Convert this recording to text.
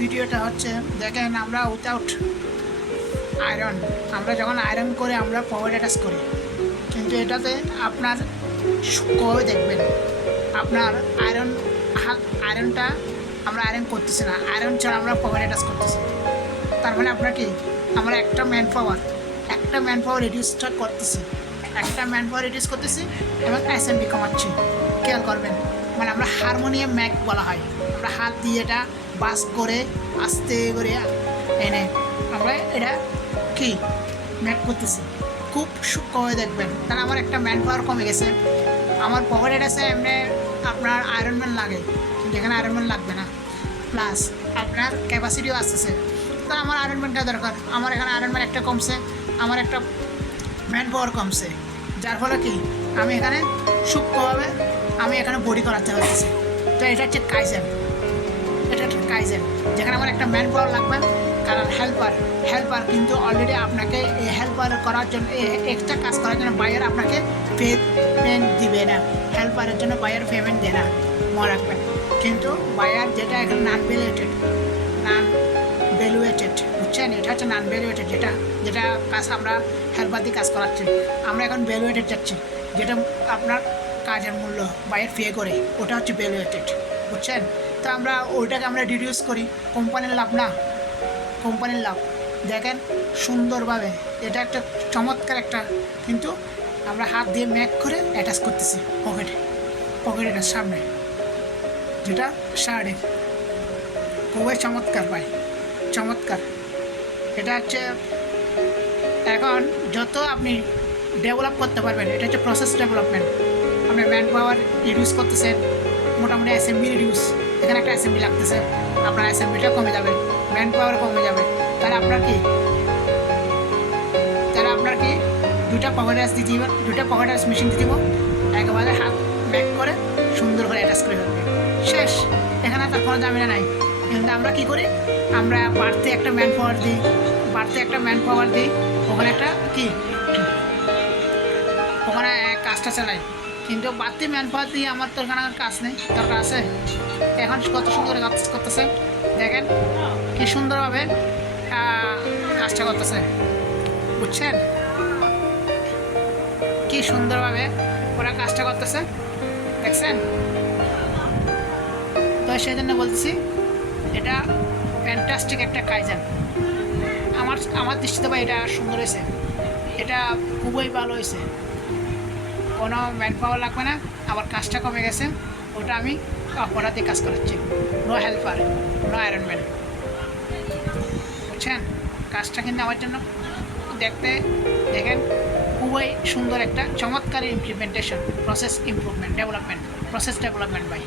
ভিডিওটা হচ্ছে দেখেন আমরা উইথাউট আয়রন, আমরা যখন আয়রন করে আমরা পাওয়ার অ্যাটাচ করি, কিন্তু এটাতে আপনার কবে দেখবেন আপনার আয়রনটা আমরা আয়রন করতেছি না, আয়রন ছাড়া আমরা পাওয়ার অ্যাটাচ করতেছি। তার মানে আপনার কি আমরা একটা ম্যান পাওয়ার রিডিউসটা করতেছি, এবং অ্যাসেম্বলি কমাচ্ছি। খেয়াল করবেন, মানে আমরা হারমোনিয়াম ম্যাক বলা হয়, আমরা হাত দিয়ে এটা বাস করে আস্তে করে এনে আমরা এটা কি ম্যাক করতেছি। খুব সূক্ষ্মভাবে দেখবেন, তাহলে আমার একটা ম্যান পাওয়ার কমে গেছে। আমার পাওয়ার অ্যাটাচে এমনি আপনার আয়রন ম্যান লাগে, কিন্তু এখানে আয়রন ম্যান লাগবে না, প্লাস আপনার ক্যাপাসিটিও আসতেছে। তা আমার আয়রন ম্যানটা দরকার, আমার এখানে আয়রন ম্যান একটা কমছে, আমার একটা ম্যান পাওয়ার কমছে, যার ফলে কি আমি এখানে সূক্ষ্মভাবে আমি এখানে বডি করাতে পারতেছি। তো এটা হচ্ছে কাইজেন, যেখানে আমার একটা ম্যান পাওয়ার লাগবে। কারণ হেল্পার কিন্তু অলরেডি আপনাকে এই হেল্পার করার জন্য এক্সট্রা কাজ করার জন্য বায়ার আপনাকে পেমেন্ট দিবে না, হেল্পারের জন্য বায়ার পেমেন্ট দেয় না, মনে রাখবেন। কিন্তু বায়ার যেটা এখানে নন ভ্যালুয়েটেড বুঝছেন, এটা হচ্ছে নন ভ্যালুয়েটেড, যেটা কাজ আমরা হেল্পার দিয়ে কাজ করাচ্ছি। আমরা এখন ভ্যালুয়েটেড যাচ্ছি, যেটা আপনার কাজের মূল্য বায়ার পে করে, ওটা হচ্ছে ভ্যালুয়েটেড, বুঝছেন। তো আমরা ওইটাকে আমরা রিডিউস করি, কোম্পানির লাভ দেখেন সুন্দরভাবে। এটা একটা চমৎকার একটা, কিন্তু আমরা হাত দিয়ে ম্যাক করে অ্যাটাচ করতেছি পকেটের সামনে, যেটা শার্টের খুবই চমৎকার। এটা হচ্ছে এখন যত আপনি ডেভেলপ করতে পারবেন, এটা হচ্ছে প্রসেস ডেভেলপমেন্ট। আপনি ম্যান পাওয়ার রিডিউস করতেছেন, মোটামুটি অ্যাসেম্বলি রিডিউস, এখানে একটা অ্যাসেম্বলি লাগতেছে, আপনার অ্যাসেম্বলিটা কমে যাবে, ম্যান পাওয়ার কমে যাবে। তাহলে আপনার কি দুটা পাওয়ার অ্যাটাচ মেশিন দিয়ে দিব, একেবারে হাত ব্যাক করে সুন্দর করে অ্যাটাচ করে ফেলবে, শেষ। এখানে তার কোনো ঝামেলা নাই। কিন্তু আমরা কী করি, আমরা বাড়তে একটা ম্যান পাওয়ার দিই, ওখানে কাজটা চালাই। কিন্তু বাড়তি ম্যান পাওয়ার দিয়ে আমার তো এখানে কাজ নেই, দরকার আছে। এখন কত সুন্দর কাজ করতেছে, দেখেন কি সুন্দরভাবে কাজটা করতেছে, বুঝছেন, কি সুন্দরভাবে ওরা কাজটা করতেছে, দেখছেন। তো সেই জন্য বলতেছি এটা ফ্যান্টাস্টিক একটা কাইজেন। আমার দৃষ্টিতে ভাই এটা সুন্দর হয়েছে, এটা খুবই ভালো হয়েছে। কোনো ম্যান পাওয়ার লাগবে না, আবার কাজটা কমে গেছে, ওটা আমি অপরাধে কাজ করাচ্ছি, no helper, no iron man, বুঝছেন। কাজটা কিন্তু আমার জন্য দেখেন খুবই সুন্দর একটা চমৎকার ইমপ্লিমেন্টেশন, প্রসেস ডেভেলপমেন্ট ভাই।